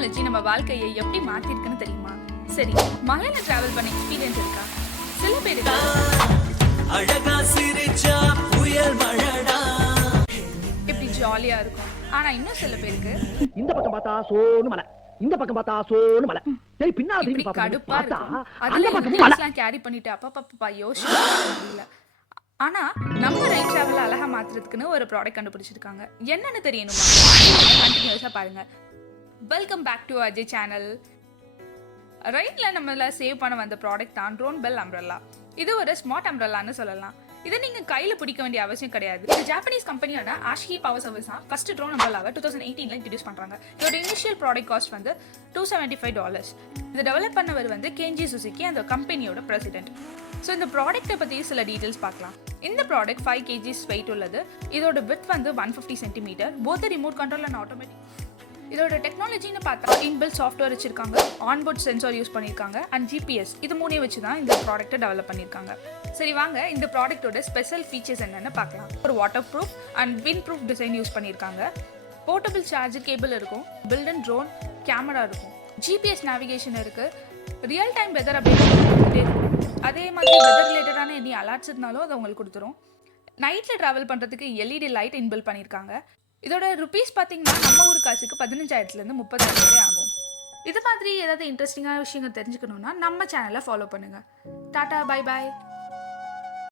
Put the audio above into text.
Technology நம்ம வாழ்க்கையை எப்படி மாத்திருக்குன்னு தெரியுமா? சரி, மலையில டிராவல் பண்ண எக்ஸ்பீரியன்ஸ் இருக்கா? சில பேருக்கு அழகா சிரிச்சா புயல் மழடா இப்படி ஜாலியா இருக்கும். ஆனா இன்னும் சில பேருக்கு இந்த பக்கம் பார்த்தா சோனு மலை, இந்த பக்கம் பார்த்தா சோனு மலை. சரி பின்னால இப்படி திரும்பி கடுப்பா பார்த்தா இருக்கும். அந்த அதுல பக்கம் மலை. எல்லாம் கேரி பண்ணிட்டு அப்பப்பா யோசிச்சு முடியல. ஆனா நம்ம ரயில் டிராவல் அழகா மாத்துறதுக்குன்னு ஒரு ப்ராடக்ட் கண்டுபிடிச்சிருக்காங்க. என்னன்னு தெரியணுமா? கண்டினியூஸா பாருங்க. Welcome back to Ajay channel. ரைட்ல நம்மள சேவ் பண்ண வந்த ப்ராடக்ட் தான் ட்ரோன் பெல் அம்ப்ரெல்லா. இது ஒரு ஸ்மார்ட் அம்ப்ரெல்லான்னு சொல்லலாம். இதை நீங்க கையில பிடிக்க வேண்டிய அவசியம் கிடையாது. இது ஜாப்பனீஸ் கம்பெனியோட ஆஷி பவர் சர்வீஸ் தான் ஃபர்ஸ்ட் ட்ரோன் அம்ப்ரெல்லாவை 2018ல இன்ட்ரோடியூஸ் பண்றாங்க. இதோட இனிஷியல் ப்ராடக்ட் காஸ்ட் வந்து $275. இதை டெவலப் பண்ணவர் வந்து கேஞ்சி சுசுகி, அந்த கம்பெனியோட பிரசிடென்ட். ஸோ இந்த ப்ராடக்ட்டை பற்றி சில டீட்டெயில்ஸ் பார்க்கலாம். இந்த ப்ராடக்ட் 5 kgs வெயிட் உள்ளது. இதோட வித் வந்து 150 centimetre. Both remote control and automatic. இதோட டெக்னாலஜின்னு பார்த்தா இன்பில்ட் சாஃப்ட்வேர் வச்சிருக்காங்க, ஆன்போர்ட் சென்சார் யூஸ் பண்ணியிருக்காங்க அண்ட் ஜிபிஎஸ். இது மூணையும் வச்சு தான் இந்த ப்ராடக்ட்டை டெவலப் பண்ணியிருக்காங்க. சரி வாங்க இந்த ப்ராடக்ட்டோட ஸ்பெஷல் ஃபீச்சர்ஸ் என்னென்னு பார்க்கலாம். ஒரு water proof and wind proof design use பண்ணியிருக்காங்க. போர்ட்டபிள் சார்ஜர் கேபிள் இருக்கும். பில்ட் அண்ட் ட்ரோன் கேமரா இருக்கும். ஜிபிஎஸ் நேவிகேஷன் இருக்குது. ரியல் டைம் வெதர் அப்டேட் கொடுத்துட்டே இருக்கும். அதே மாதிரி வெதர் ரிலேட்டடான எனி அலர்ட்ஸ் இருந்தாலும் அதை உங்களுக்கு கொடுத்துரும். நைட்டில் ட்ராவல் பண்ணுறதுக்கு எல்இடி லைட் இன்பில்ட் பண்ணியிருக்காங்க. இதோட ருபீஸ் பார்த்தீங்கன்னா நம்ம ஊர் காசுக்கு 15,000லேருந்து 30,000 வரை ஆகும். இது மாதிரி ஏதாவது இன்ட்ரெஸ்டிங்கான விஷயங்கள் தெரிஞ்சுக்கணுன்னா நம்ம சேனலை ஃபாலோ பண்ணுங்கள். Tata, bye bye.